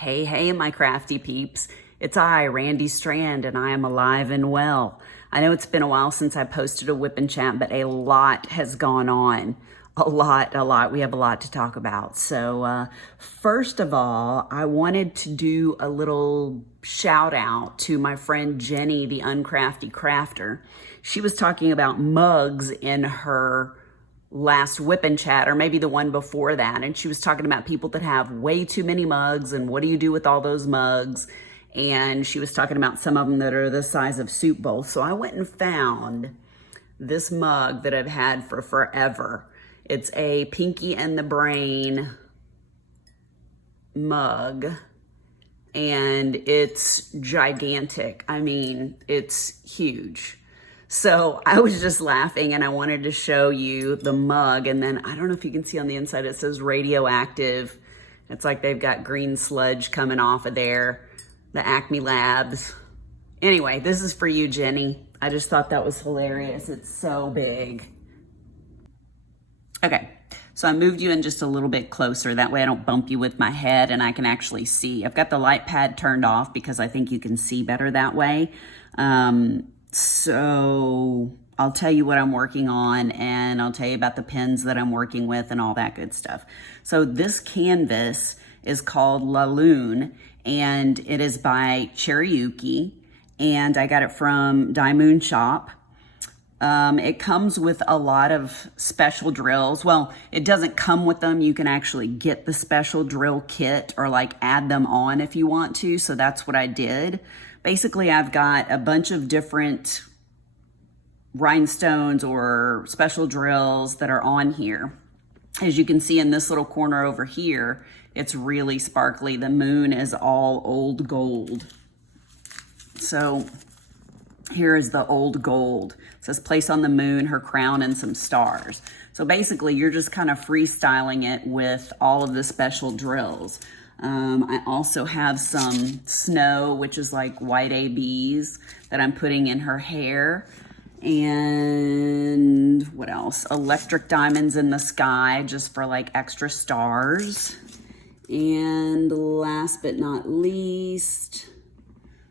Hey, hey, my crafty peeps. It's I, Randy Strand, and I am alive and well. I know it's been a while since I posted a WIP and chat, but a lot has gone on. A lot. We have a lot to talk about. So first of all, I wanted to do a little shout out to my friend Jenny, the Uncrafty Crafter. She was talking about mugs in her last WIP and chat, or maybe the one before that, and she was talking about people that have way too many mugs and what do you do with all those mugs. And she was talking about some of them that are the size of soup bowls. So I went and found this mug that I've had for forever. It's a Pinky and the Brain mug, and it's gigantic. I mean, it's huge. So I was just laughing and I wanted to show you the mug. And then I don't know if you can see on the inside, it says radioactive. It's like they've got green sludge coming off of there, the Acme Labs. Anyway, this is for you, Jenny. I just thought that was hilarious. It's so big. Okay, so I moved you in just a little bit closer. That way I don't bump you with my head and I can actually see. I've got the light pad turned off because I think you can see better that way. So I'll tell you what I'm working on, and I'll tell you about the pens that I'm working with and all that good stuff. So this canvas is called La Lune, and it is by Cherryuki, and I got it from Diamond Shop. It comes with a lot of special drills. Well, it doesn't come with them. You can actually get the special drill kit or like add them on if you want to. So that's what I did. Basically, I've got a bunch of different rhinestones or special drills that are on here. As you can see in this little corner over here, it's really sparkly. The moon is all old gold. So here is the old gold. It says place on the moon, her crown, and some stars. So basically, you're just kind of freestyling it with all of the special drills. I also have some snow, which is like white ABs that I'm putting in her hair. And what else? Electric diamonds in the sky, just for like extra stars. And last but not least,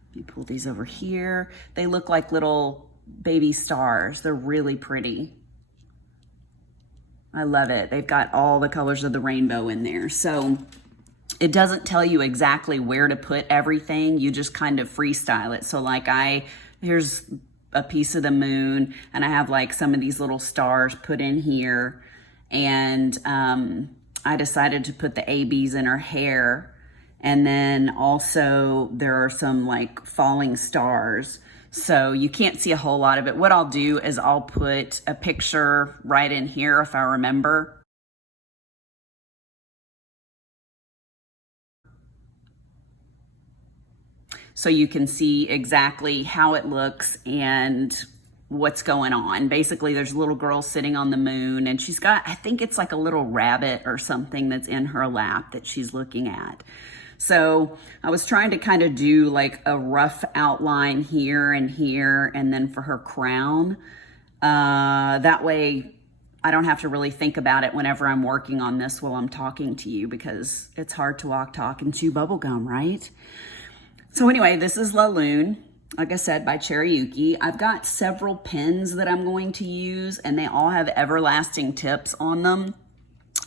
let me pull these over here. They look like little baby stars. They're really pretty. I love it. They've got all the colors of the rainbow in there. So it doesn't tell you exactly where to put everything. You just kind of freestyle it. So like here's a piece of the moon, and I have like some of these little stars put in here. And I decided to put the ABs in her hair. And then also there are some like falling stars. So you can't see a whole lot of it. What I'll do is I'll put a picture right in here if I remember. So you can see exactly how it looks and what's going on. Basically, there's a little girl sitting on the moon, and she's got, I think it's like a little rabbit or something that's in her lap that she's looking at. So I was trying to kind of do like a rough outline here, and then for her crown. That way I don't have to really think about it whenever I'm working on this while I'm talking to you, because it's hard to walk, talk, and chew bubble gum, right? So anyway, this is La Lune, like I said, by Cherryuki. I've got several pens that I'm going to use, and they all have everlasting tips on them.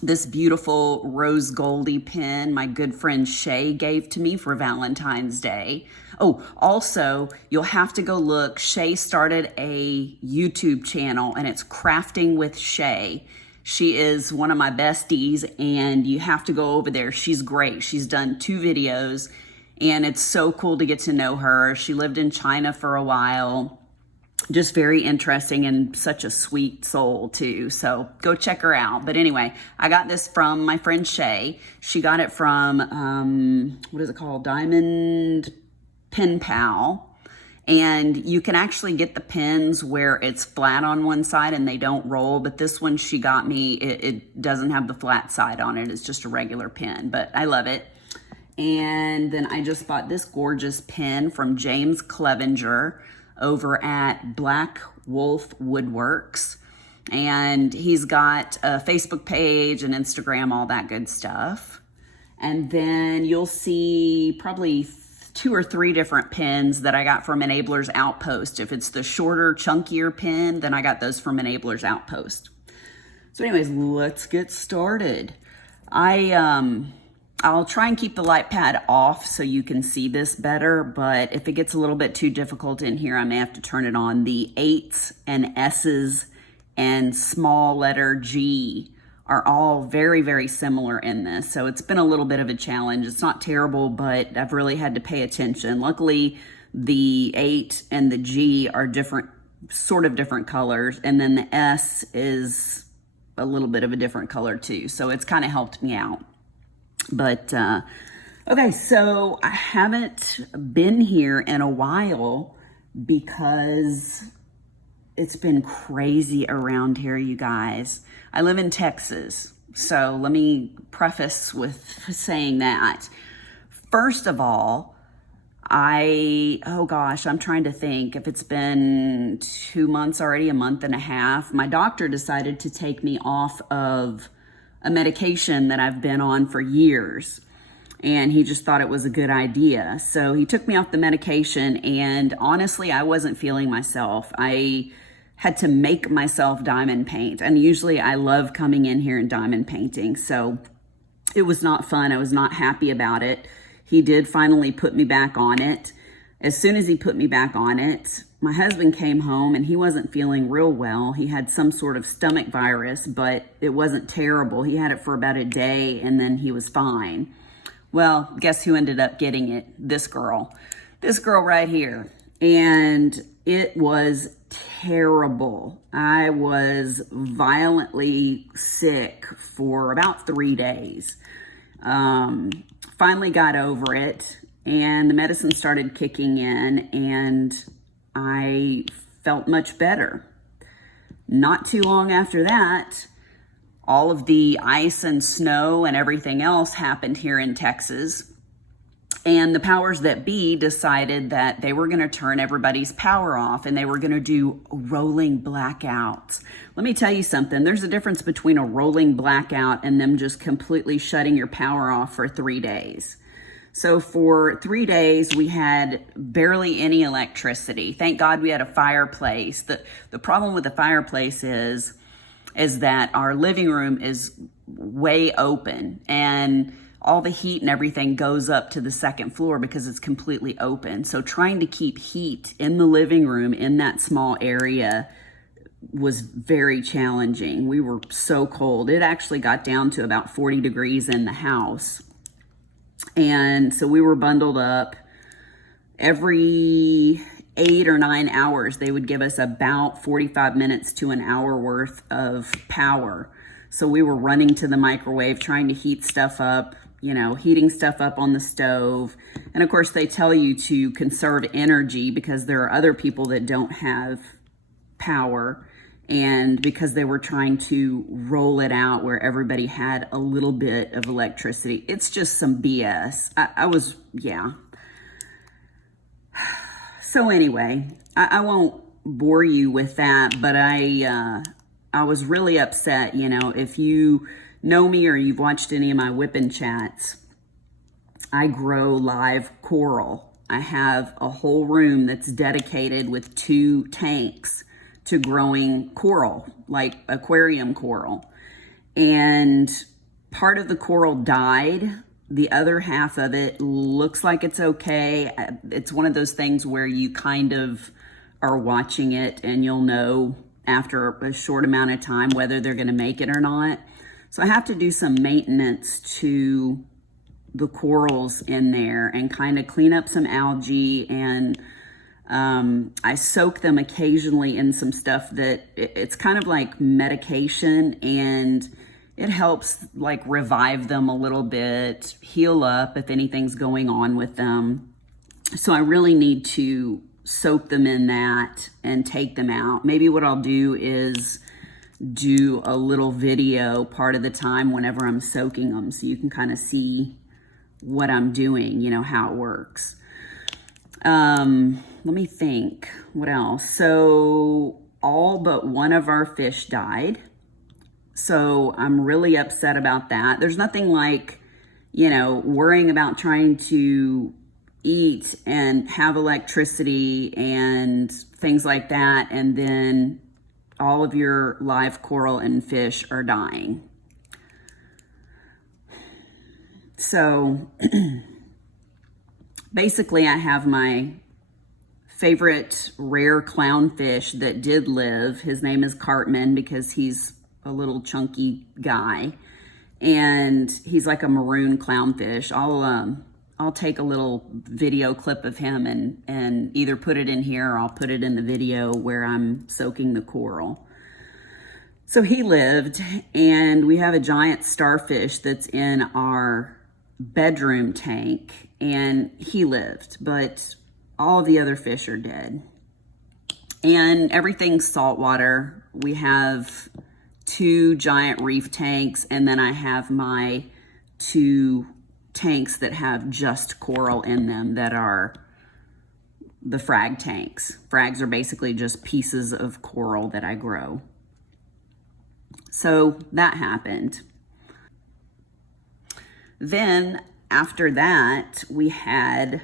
This beautiful rose goldy pen my good friend Shay gave to me for Valentine's Day. Oh, also, you'll have to go look. Shay started a YouTube channel, and it's Crafting with Shay. She is one of my besties, and you have to go over there. She's great. She's done 2 videos. And it's so cool to get to know her. She lived in China for a while. Just very interesting and such a sweet soul too. So go check her out. But anyway, I got this from my friend Shay. She got it from, what is it called? Diamond Pen Pal. And you can actually get the pens where it's flat on one side and they don't roll. But this one she got me, it doesn't have the flat side on it. It's just a regular pen, but I love it. And then I just bought this gorgeous pen from James Clevenger over at Black Wolf Woodworks. And he's got a Facebook page and Instagram, all that good stuff. And then you'll see probably 2 or 3 different pins that I got from Enabler's Outpost. If it's the shorter, chunkier pin, then I got those from Enabler's Outpost. So anyways, let's get started. I'll try and keep the light pad off so you can see this better, but if it gets a little bit too difficult in here, I may have to turn it on. The 8s and S's and small letter G are all very, very similar in this. So it's been a little bit of a challenge. It's not terrible, but I've really had to pay attention. Luckily, the 8 and the G are different, sort of different colors. And then the S is a little bit of a different color too. So it's kind of helped me out. But, okay, so I haven't been here in a while because it's been crazy around here, you guys. I live in Texas, so let me preface with saying that. First of all, oh gosh, I'm trying to think. If it's been 2 months already, a month and a half, my doctor decided to take me off of a medication that I've been on for years. And he just thought it was a good idea. So he took me off the medication, and honestly, I wasn't feeling myself. I had to make myself diamond paint. And usually I love coming in here and diamond painting. So it was not fun. I was not happy about it. He did finally put me back on it. As soon as he put me back on it, my husband came home and he wasn't feeling real well. He had some sort of stomach virus, but it wasn't terrible. He had it for about a day and then he was fine. Well, guess who ended up getting it? This girl right here. And it was terrible. I was violently sick for about 3 days. Finally got over it, and the medicine started kicking in, and I felt much better. Not too long after that, all of the ice and snow and everything else happened here in Texas. And the powers that be decided that they were going to turn everybody's power off and they were going to do rolling blackouts. Let me tell you something. There's a difference between a rolling blackout and them just completely shutting your power off for 3 days. So for 3 days, we had barely any electricity. Thank God we had a fireplace. The problem with the fireplace is that our living room is way open, and all the heat and everything goes up to the second floor because it's completely open. So trying to keep heat in the living room in that small area was very challenging. We were so cold. It actually got down to about 40 degrees in the house. And so we were bundled up. Every 8 or 9 hours, they would give us about 45 minutes to an hour worth of power. So we were running to the microwave, trying to heat stuff up, heating stuff up on the stove. And of course, they tell you to conserve energy because there are other people that don't have power, and because they were trying to roll it out where everybody had a little bit of electricity. It's just some BS. So anyway, I won't bore you with that, but I was really upset. If you know me or you've watched any of my whipping chats, I grow live coral. I have a whole room that's dedicated with 2 tanks to growing coral, like aquarium coral. And part of the coral died. The other half of it looks like it's okay. It's one of those things where you kind of are watching it and you'll know after a short amount of time whether they're going to make it or not. So I have to do some maintenance to the corals in there and kind of clean up some algae, and I soak them occasionally in some stuff that it's kind of like medication, and it helps like revive them a little bit, heal up if anything's going on with them. So I really need to soak them in that and take them out. Maybe what I'll do is do a little video part of the time whenever I'm soaking them, so you can kind of see what I'm doing, how it works. Let me think, what else? So all but one of our fish died. So I'm really upset about that. There's nothing like you know, worrying about trying to eat and have electricity and things like that, and then all of your live coral and fish are dying. So basically I have my favorite rare clownfish that did live. His name is Cartman because he's a little chunky guy, and he's like a maroon clownfish. I'll take a little video clip of him and either put it in here or I'll put it in the video where I'm soaking the coral. So he lived, and we have a giant starfish that's in our bedroom tank, and he lived, but all the other fish are dead. And everything's saltwater. We have 2 giant reef tanks, and then I have my 2 tanks that have just coral in them that are the frag tanks. Frags are basically just pieces of coral that I grow. So that happened. Then after that, we had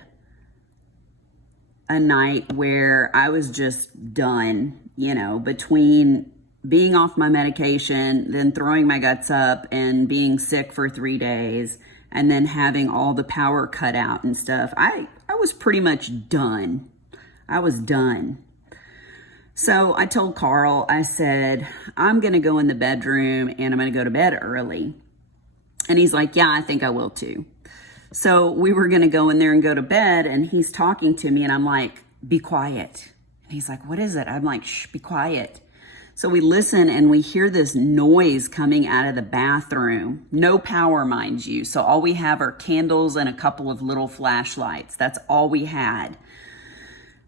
a night where I was just done, you know, between being off my medication, then throwing my guts up and being sick for 3 days, and then having all the power cut out and stuff. I was pretty much done. I was done. So I told Carl, I said, I'm going to go in the bedroom and I'm going to go to bed early. And he's like, yeah, I think I will too. So we were going to go in there and go to bed, and he's talking to me, and I'm like, be quiet. And he's like, what is it? I'm like, shh, be quiet. So we listen, and we hear this noise coming out of the bathroom. No power, mind you. So all we have are candles and a couple of little flashlights. That's all we had.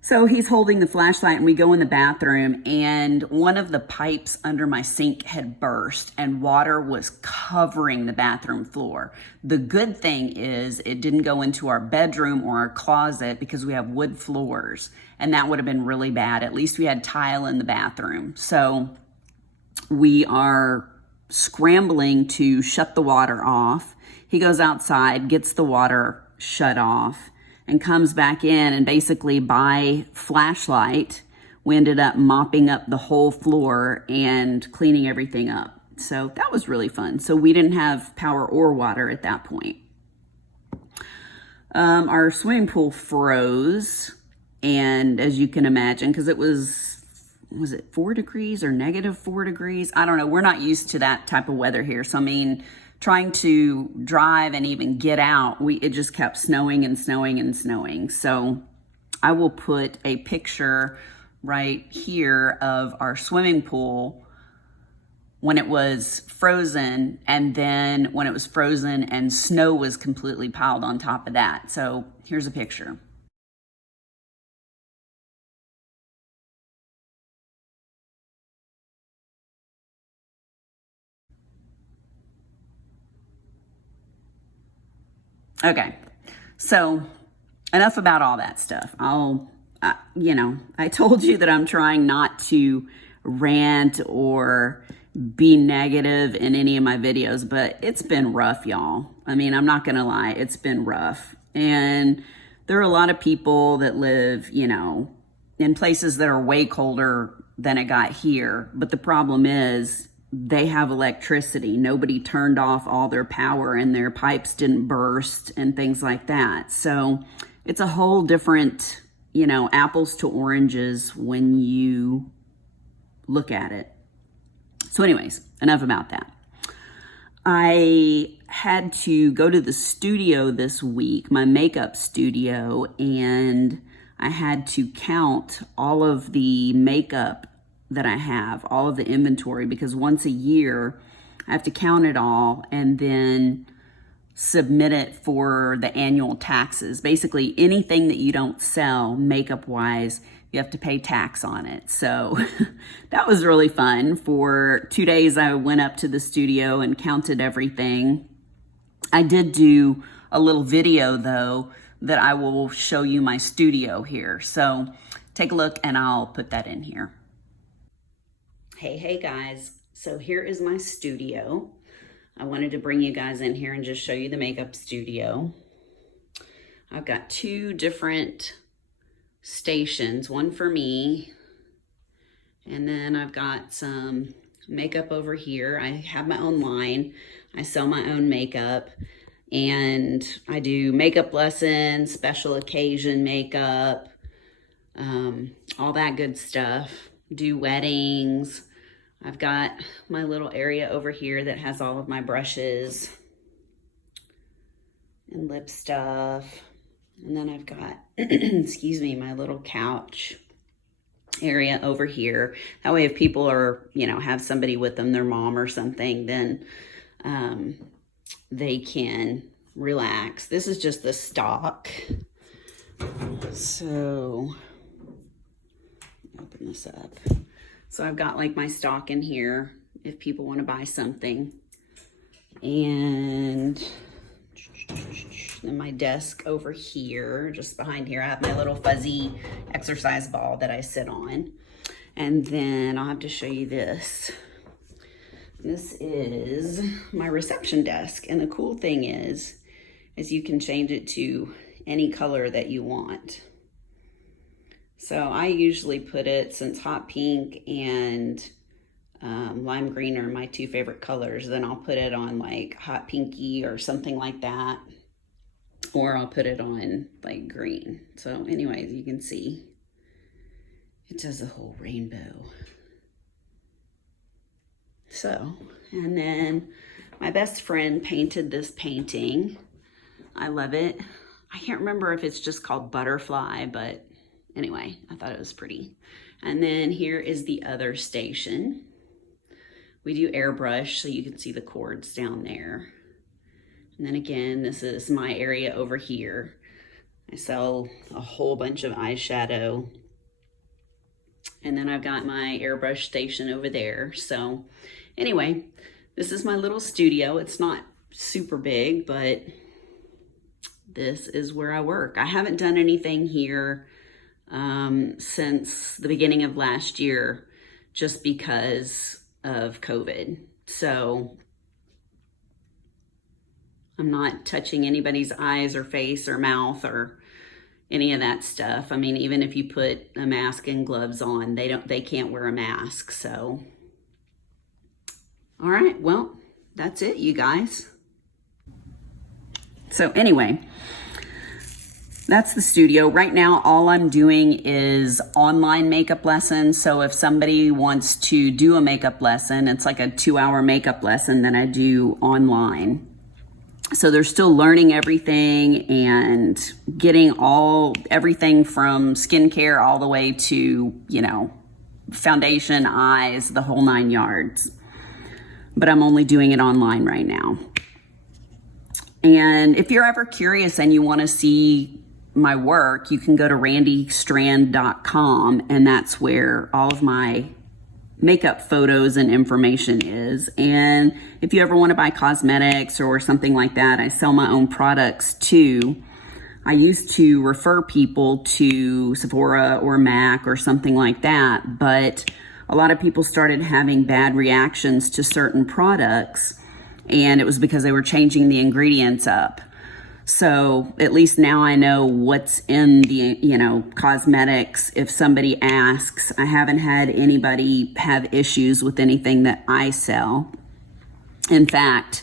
So he's holding the flashlight, and we go in the bathroom, and one of the pipes under my sink had burst and water was covering the bathroom floor. The good thing is it didn't go into our bedroom or our closet because we have wood floors, and that would have been really bad. At least we had tile in the bathroom. So we are scrambling to shut the water off. He goes outside, gets the water shut off, and comes back in, and basically by flashlight, we ended up mopping up the whole floor and cleaning everything up. So that was really fun. So we didn't have power or water at that point. Our swimming pool froze, and as you can imagine, because it was it 4 degrees or -4 degrees? I don't know. We're not used to that type of weather here. So, I mean, trying to drive and even get out, it just kept snowing and snowing and snowing. So I will put a picture right here of our swimming pool when it was frozen, and then when it was frozen and snow was completely piled on top of that. So here's a picture. Okay, so enough about all that stuff. I told you that I'm trying not to rant or be negative in any of my videos, but it's been rough, y'all. I mean, I'm not gonna lie, it's been rough. And there are a lot of people that live, you know, in places that are way colder than it got here. But the problem is, they have electricity. Nobody turned off all their power, and their pipes didn't burst and things like that. So it's a whole different, you know, apples to oranges when you look at it. So anyways, enough about that. I had to go to the studio this week, my makeup studio, and I had to count all of the makeup that I have, all of the inventory, because once a year I have to count it all and then submit it for the annual taxes. Basically, anything that you don't sell makeup wise, you have to pay tax on it. So that was really fun. For 2 days, I went up to the studio and counted everything. I did do a little video though that I will show you my studio here. So take a look and I'll put that in here. Hey guys, so here is my studio. I wanted to bring you guys in here and just show you the makeup studio. I've got two different stations, one for me, and then I've got some makeup over here. I have my own line. I sell my own makeup, and I do makeup lessons, special occasion makeup, all that good stuff. Do weddings. I've got my little area over here that has all of my brushes and lip stuff. And then I've got, excuse me, my little couch area over here. That way if people are, you know, have somebody with them, their mom or something, then they can relax. This is just the stock. So, open this up. So I've got like my stock in here if people want to buy something. And then my desk over here, just behind here, I have my little fuzzy exercise ball that I sit on. And then I'll have to show you this. This is my reception desk. And the cool thing is you can change it to any color that you want. So I usually put it, since hot pink and lime green are my two favorite colors, then I'll put it on like hot pinky or something like that. Or I'll put it on like green. So anyways, you can see it does a whole rainbow. So, and then my best friend painted this painting. I love it. I can't remember if it's just called Butterfly, but anyway, I thought it was pretty. And then here is the other station. We do airbrush, so you can see the cords down there. And then again, this is my area over here. I sell a whole bunch of eyeshadow. And then I've got my airbrush station over there. So anyway, this is my little studio. It's not super big, but this is where I work. I haven't done anything here since the beginning of last year, just because of COVID. So I'm not touching anybody's eyes or face or mouth or any of that stuff. I mean, even if you put a mask and gloves on, they can't wear a mask. So, all right, well, that's it, you guys. So anyway, that's the studio. Right now, all I'm doing is online makeup lessons. So if somebody wants to do a makeup lesson, it's like a 2-hour makeup lesson that I do online. So they're still learning everything and getting everything from skincare all the way to, you know, foundation, eyes, the whole 9 yards. But I'm only doing it online right now. And if you're ever curious and you want to see my work, you can go to randeestrand.com, and that's where all of my makeup photos and information is. And if you ever want to buy cosmetics or something like that, I sell my own products too. I used to refer people to Sephora or MAC or something like that, but a lot of people started having bad reactions to certain products, and it was because they were changing the ingredients up. So at least now I know what's in the, you know, cosmetics. If somebody asks, I haven't had anybody have issues with anything that I sell. In fact,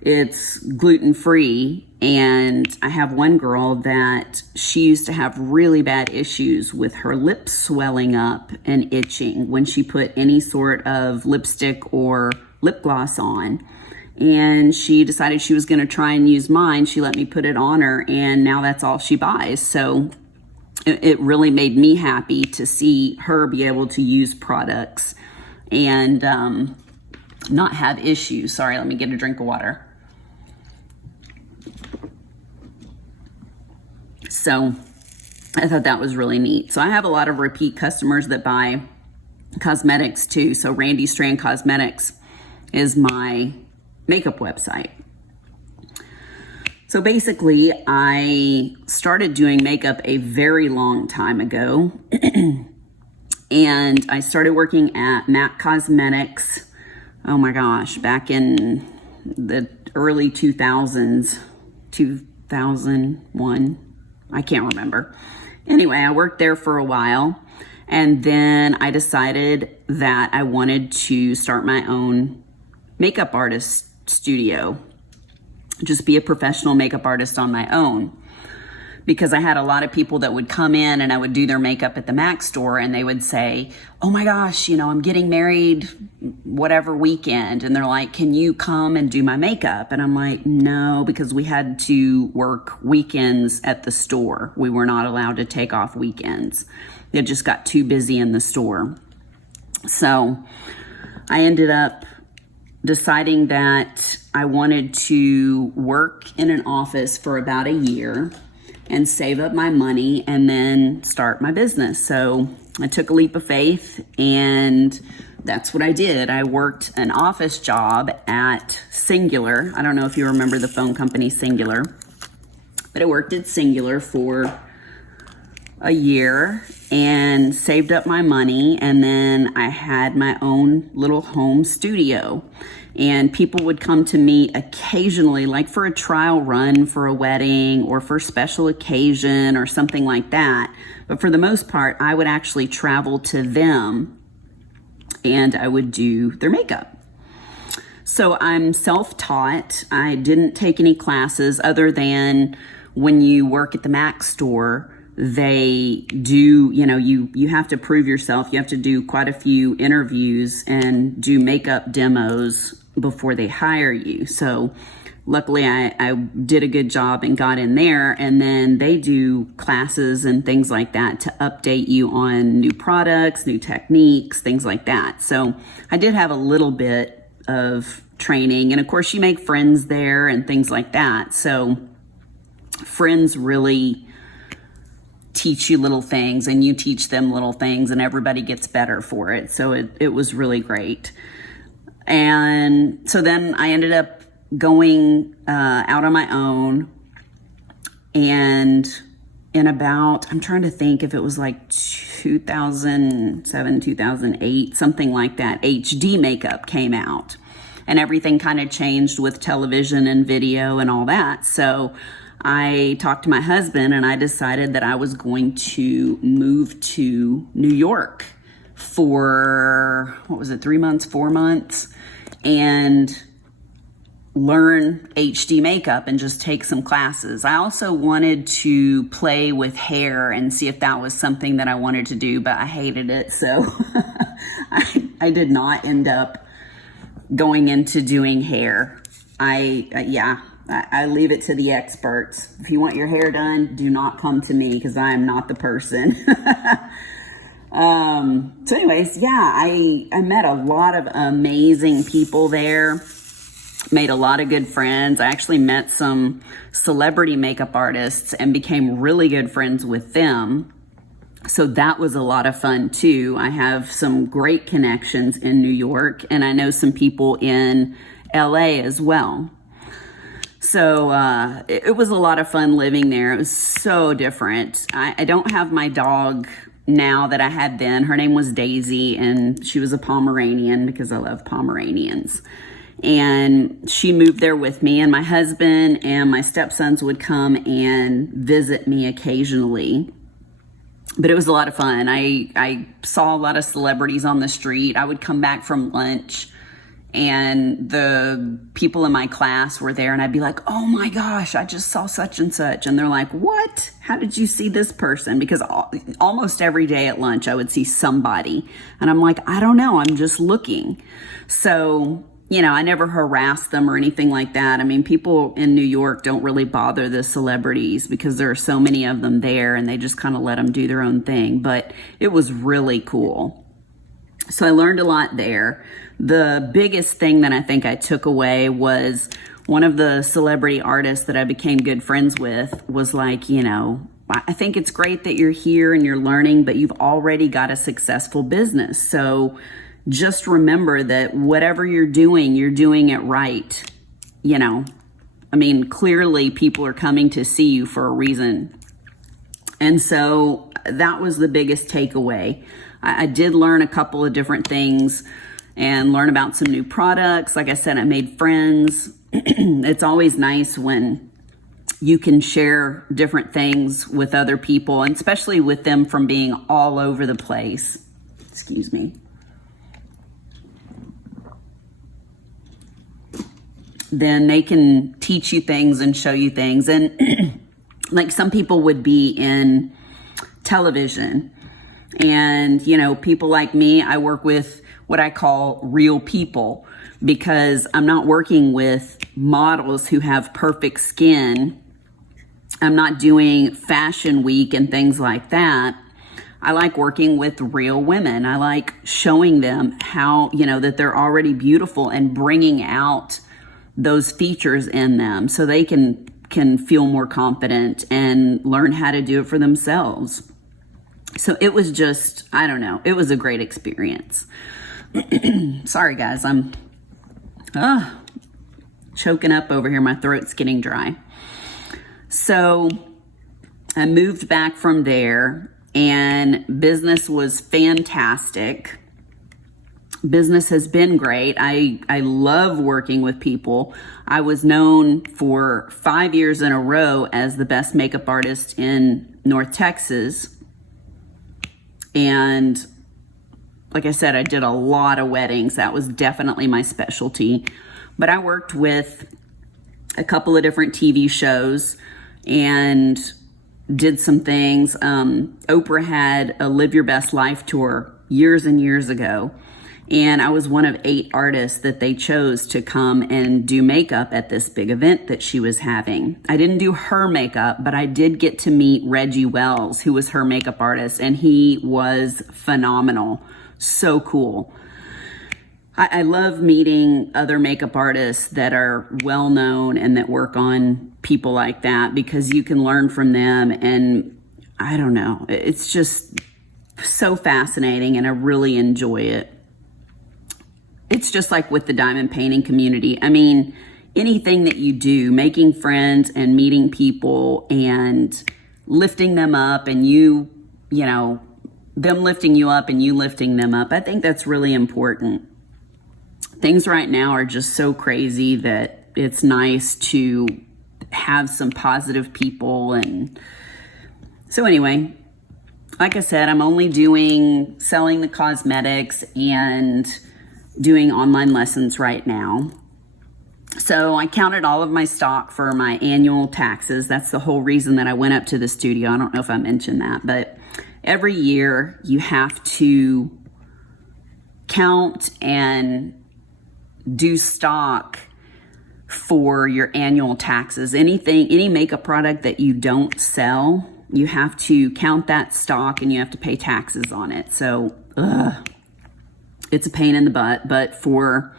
it's gluten-free, and I have one girl that she used to have really bad issues with her lips swelling up and itching when she put any sort of lipstick or lip gloss on. And she decided she was going to try and use mine. She let me put it on her, and now that's all she buys. So it really made me happy to see her be able to use products and not have issues. Sorry, let me get a drink of water. So I thought that was really neat. So I have a lot of repeat customers that buy cosmetics too. So Randee Strand Cosmetics is my makeup website. So basically, I started doing makeup a very long time ago. And I started working at MAC Cosmetics, oh my gosh, back in the early 2000s, 2001, I can't remember. Anyway, I worked there for a while, and then I decided that I wanted to start my own makeup artist studio, just be a professional makeup artist on my own. Because I had a lot of people that would come in and I would do their makeup at the Mac store, and they would say, oh my gosh, I'm getting married whatever weekend. And they're like, can you come and do my makeup? And I'm like, no, because we had to work weekends at the store. We were not allowed to take off weekends. It just got too busy in the store. So I ended up deciding that I wanted to work in an office for about a year and save up my money and then start my business. So I took a leap of faith, and that's what I did. I worked an office job at Singular. I don't know if you remember the phone company Singular, but I worked at Singular for a year and saved up my money, and then I had my own little home studio. And people would come to me occasionally, like for a trial run for a wedding or for a special occasion or something like that. But for the most part, I would actually travel to them and I would do their makeup. So I'm self-taught. I didn't take any classes other than when you work at the Mac store, they do, you have to prove yourself. You have to do quite a few interviews and do makeup demos before they hire you. So luckily I did a good job and got in there, and then they do classes and things like that to update you on new products, new techniques, things like that. So I did have a little bit of training, and of course you make friends there and things like that. So friends really teach you little things and you teach them little things, and everybody gets better for it. So it was really great. And so then I ended up going out on my own, and in about, I'm trying to think if it was like 2007, 2008, something like that, HD makeup came out, and everything kind of changed with television and video and all that. So I talked to my husband and I decided that I was going to move to New York for, 3 months, 4 months, and learn HD makeup and just take some classes. I also wanted to play with hair and see if that was something that I wanted to do, but I hated it. So I did not end up going into doing hair. I leave it to the experts. If you want your hair done, do not come to me because I am not the person. So anyways, I met a lot of amazing people there, made a lot of good friends. I actually met some celebrity makeup artists and became really good friends with them. So that was a lot of fun too. I have some great connections in New York, and I know some people in LA as well. So it was a lot of fun living there. It was so different. I don't have my dog now that I had then. Her name was Daisy, and she was a Pomeranian because I love Pomeranians. And she moved there with me, and my husband and my stepsons would come and visit me occasionally. But it was a lot of fun. I saw a lot of celebrities on the street. I would come back from lunch, and the people in my class were there, and I'd be like, oh my gosh, I just saw such and such. And they're like, what? How did you see this person? Because almost every day at lunch, I would see somebody. And I'm like, I don't know, I'm just looking. So, I never harassed them or anything like that. I mean, people in New York don't really bother the celebrities because there are so many of them there, and they just kind of let them do their own thing. But it was really cool. So I learned a lot there. The biggest thing that I think I took away was one of the celebrity artists that I became good friends with was like, I think it's great that you're here and you're learning, but you've already got a successful business. So just remember that whatever you're doing it right. Clearly people are coming to see you for a reason. And so that was the biggest takeaway. I did learn a couple of different things and learn about some new products. Like I said, I made friends. It's always nice when you can share different things with other people, and especially with them from being all over the place. Excuse me. Then they can teach you things and show you things. And like some people would be in television, and people like me, I work with what I call real people, because I'm not working with models who have perfect skin. I'm not doing fashion week and things like that. I like working with real women. I like showing them how, that they're already beautiful, and bringing out those features in them so they can feel more confident and learn how to do it for themselves. So it was just, I don't know, it was a great experience. Sorry guys, I'm choking up over here. My throat's getting dry. So I moved back from there, and business was fantastic. Business has been great. I love working with people. I was known for 5 years in a row as the best makeup artist in North Texas. And like I said, I did a lot of weddings. That was definitely my specialty. But I worked with a couple of different TV shows and did some things. Oprah had a Live Your Best Life tour years and years ago. And I was one of 8 artists that they chose to come and do makeup at this big event that she was having. I didn't do her makeup, but I did get to meet Reggie Wells, who was her makeup artist, and he was phenomenal. So cool. I love meeting other makeup artists that are well known and that work on people like that, because you can learn from them. And I don't know, it's just so fascinating, and I really enjoy it. It's just like with the diamond painting community. I mean, anything that you do, making friends and meeting people and lifting them up, and them lifting you up and you lifting them up, I think that's really important. Things right now are just so crazy that it's nice to have some positive people. And so anyway, like I said, I'm only selling the cosmetics and doing online lessons right now. So I counted all of my stock for my annual taxes. That's the whole reason that I went up to the studio. I don't know if I mentioned that, but every year you have to count and do stock for your annual taxes. Any makeup product that you don't sell, you have to count that stock and you have to pay taxes on it. So, it's a pain in the butt, but for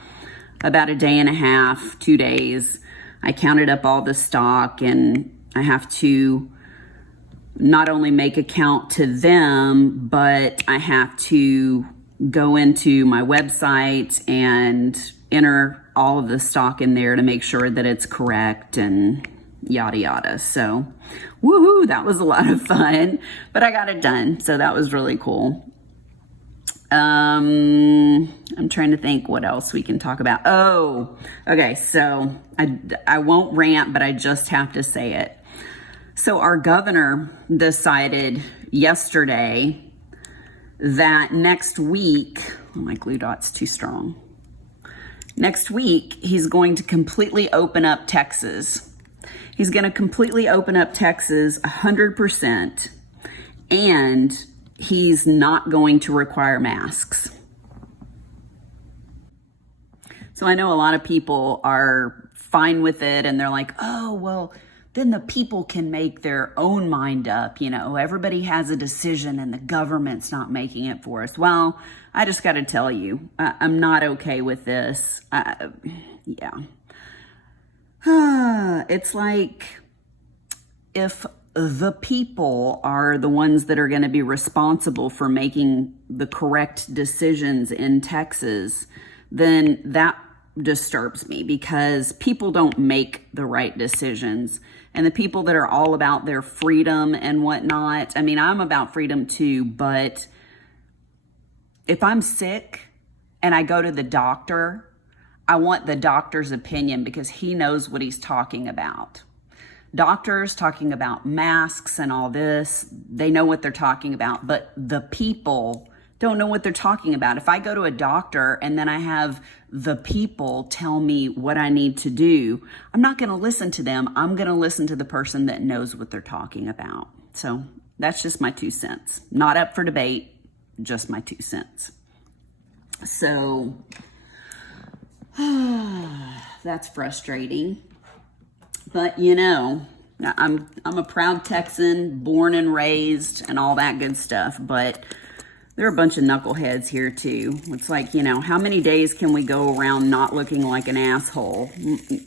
about a day and a half, 2 days, I counted up all the stock, and I have to not only make a count to them, but I have to go into my website and enter all of the stock in there to make sure that it's correct and yada yada. So, woohoo, that was a lot of fun, but I got it done. So that was really cool. I'm trying to think what else we can talk about. Oh, okay. So I won't rant, but I just have to say it. So our governor decided yesterday that next week, oh, my glue dot's too strong. Next week, he's going to completely open up Texas. He's going to completely open up Texas 100%. And he's not going to require masks. So I know a lot of people are fine with it, and they're like, oh, well, then the people can make their own mind up. Everybody has a decision and the government's not making it for us. Well, I just got to tell you, I'm not okay with this. Yeah. It's like if the people are the ones that are going to be responsible for making the correct decisions in Texas, then that disturbs me, because people don't make the right decisions. And the people that are all about their freedom and whatnot, I mean, I'm about freedom too, but if I'm sick and I go to the doctor, I want the doctor's opinion because he knows what he's talking about. Doctors talking about masks and all this, they know what they're talking about, but the people don't know what they're talking about. If I go to a doctor and then I have the people tell me what I need to do, I'm not going to listen to them. I'm going to listen to the person that knows what they're talking about. So that's just my 2 cents. Not up for debate, just my 2 cents. So that's frustrating. But you know, I'm a proud Texan, born and raised and all that good stuff, but there are a bunch of knuckleheads here too. It's like, you know, how many days can we go around not looking like an asshole?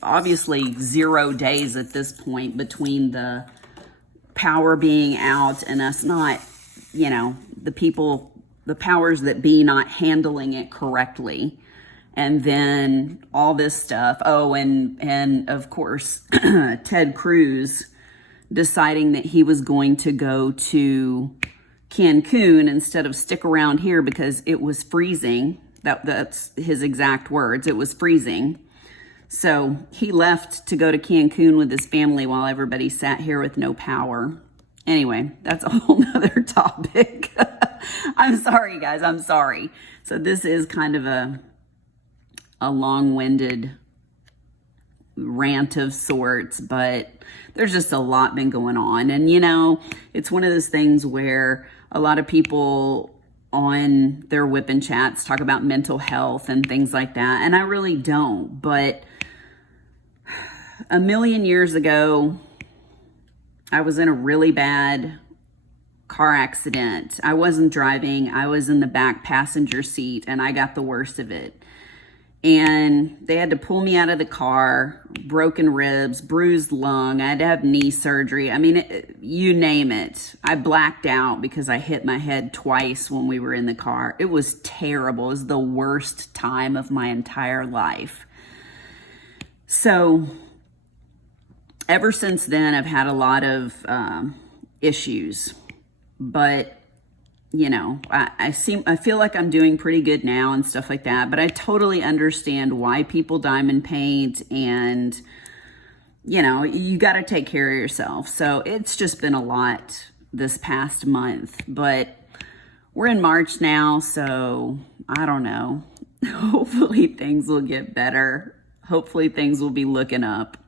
Obviously 0 days at this point between the power being out and us not, you know, the people, the powers that be not handling it correctly. And then all this stuff. Oh, and of course, Ted Cruz deciding that he was going to go to Cancun instead of stick around here because it was freezing. That's his exact words. It was freezing. So he left to go to Cancun with his family while everybody sat here with no power. Anyway, that's a whole nother topic. I'm sorry, guys. I'm sorry. So this is kind of a long-winded rant of sorts, but there's just a lot been going on. And, you know, it's one of those things where a lot of people on their WIP and chats talk about mental health and things like that. And I really don't. But a million years ago, I was in a really bad car accident. I wasn't driving. I was in the back passenger seat and I got the worst of it. And they had to pull me out of the car, broken ribs, bruised lung. I had to have knee surgery. I mean, you name it. I blacked out because I hit my head twice when we were in the car. It was terrible. It was the worst time of my entire life. So ever since then, I've had a lot of issues. But you know, I feel like I'm doing pretty good now and stuff like that, but I totally understand why people diamond paint and, you know, you got to take care of yourself. So it's just been a lot this past month, but we're in March now. So I don't know, hopefully things will get better. Hopefully things will be looking up.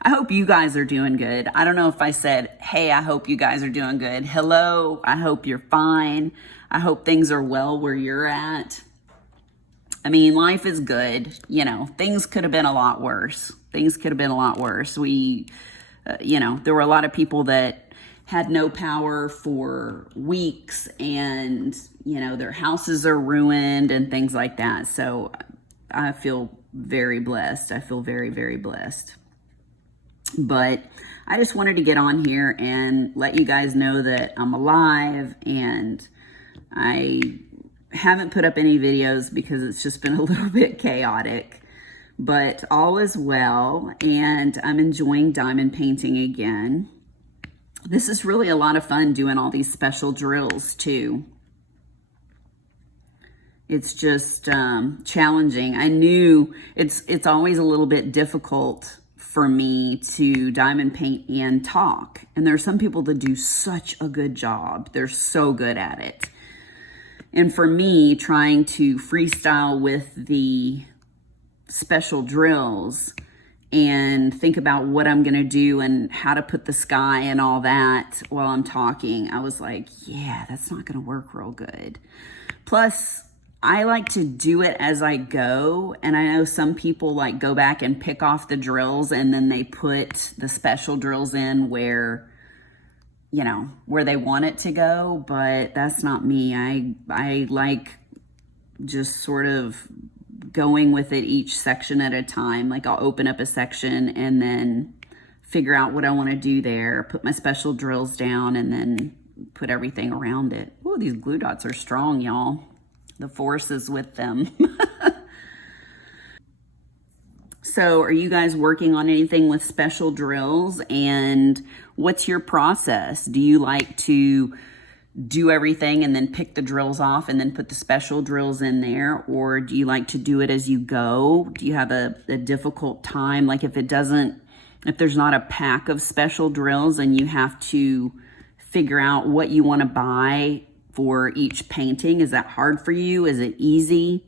I hope you guys are doing good. I don't know if I said, hey, I hope you guys are doing good. Hello, I hope you're fine. I hope things are well where you're at. I mean, life is good. You know, things could have been a lot worse. Things could have been a lot worse. You know, there were a lot of people that had no power for weeks and, you know, their houses are ruined and things like that. So I feel very blessed. I feel very, very blessed. But I just wanted to get on here and let you guys know that I'm alive, and I haven't put up any videos because it's just been a little bit chaotic, but all is well, and I'm enjoying diamond painting again. This is really a lot of fun doing all these special drills too. It's just challenging. I knew it's always a little bit difficult for me to diamond paint and talk. And there are some people that do such a good job. They're so good at it. And for me, trying to freestyle with the special drills and think about what I'm going to do and how to put the sky and all that while I'm talking, I was like, yeah, that's not going to work real good. Plus, I like to do it as I go, and I know some people like go back and pick off the drills and then they put the special drills in where, you know, where they want it to go, but that's not me. I like just sort of going with it each section at a time. Like I'll open up a section and then figure out what I want to do there, put my special drills down, and then put everything around it. Oh, these glue dots are strong, y'all. The force is with them. So are you guys working on anything with special drills? And what's your process? Do you like to do everything and then pick the drills off and then put the special drills in there? Or do you like to do it as you go? Do you have a difficult time? Like if there's not a pack of special drills and you have to figure out what you want to buy for each painting, is that hard for you? Is it easy?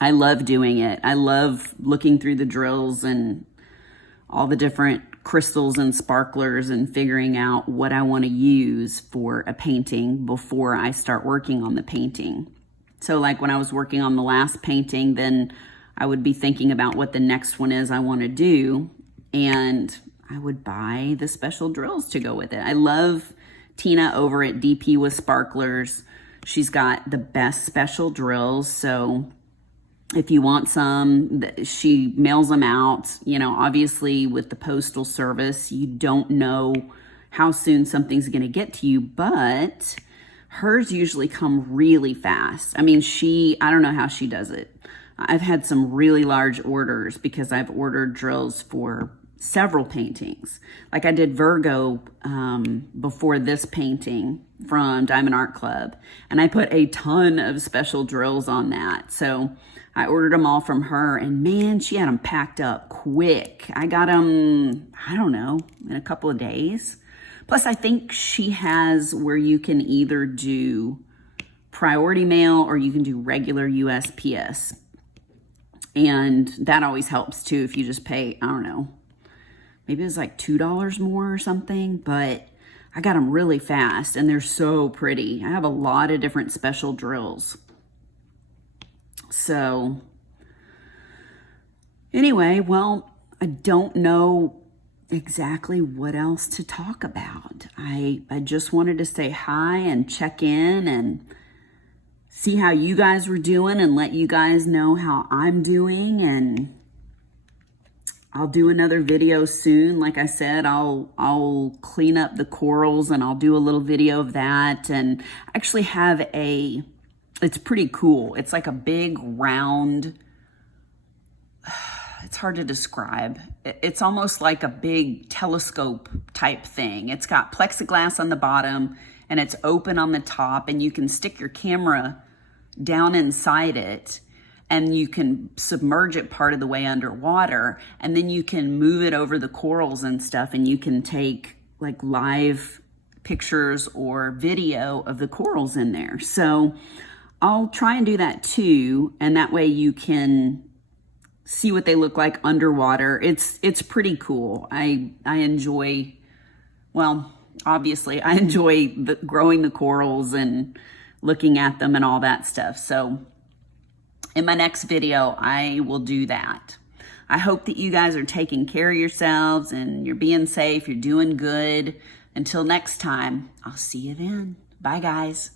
I love doing it. I love looking through the drills and all the different crystals and sparklers and figuring out what I want to use for a painting before I start working on the painting. So like when I was working on the last painting, then I would be thinking about what the next one is I want to do, and I would buy the special drills to go with it. I love Tina over at DP with Sparklers. She's got the best special drills. So if you want some, she mails them out. You know, obviously with the postal service, you don't know how soon something's going to get to you, but hers usually come really fast. I mean, I don't know how she does it. I've had some really large orders because I've ordered drills for several paintings. Like I did Virgo before this painting from Diamond Art Club, and I put a ton of special drills on that. So I ordered them all from her, and man, she had them packed up quick. I got them, I don't know, in a couple of days. Plus, I think she has where you can either do priority mail or you can do regular USPS. And that always helps too if you just pay, I don't know, maybe it was like $2 more or something, but I got them really fast and they're so pretty. I have a lot of different special drills. So anyway, well, I don't know exactly what else to talk about. I just wanted to say hi and check in and see how you guys were doing and let you guys know how I'm doing. And I'll do another video soon. Like I said, I'll clean up the corals and I'll do a little video of that. And I actually have it's pretty cool. It's like a big round, it's hard to describe. It's almost like a big telescope type thing. It's got plexiglass on the bottom and it's open on the top, and you can stick your camera down inside it and you can submerge it part of the way underwater, and then you can move it over the corals and stuff, and you can take like live pictures or video of the corals in there. So I'll try and do that too, and that way you can see what they look like underwater. It's pretty cool. I enjoy, well, obviously I enjoy growing the corals and looking at them and all that stuff. So in my next video, I will do that. I hope that you guys are taking care of yourselves and you're being safe, you're doing good. Until next time, I'll see you then. Bye, guys.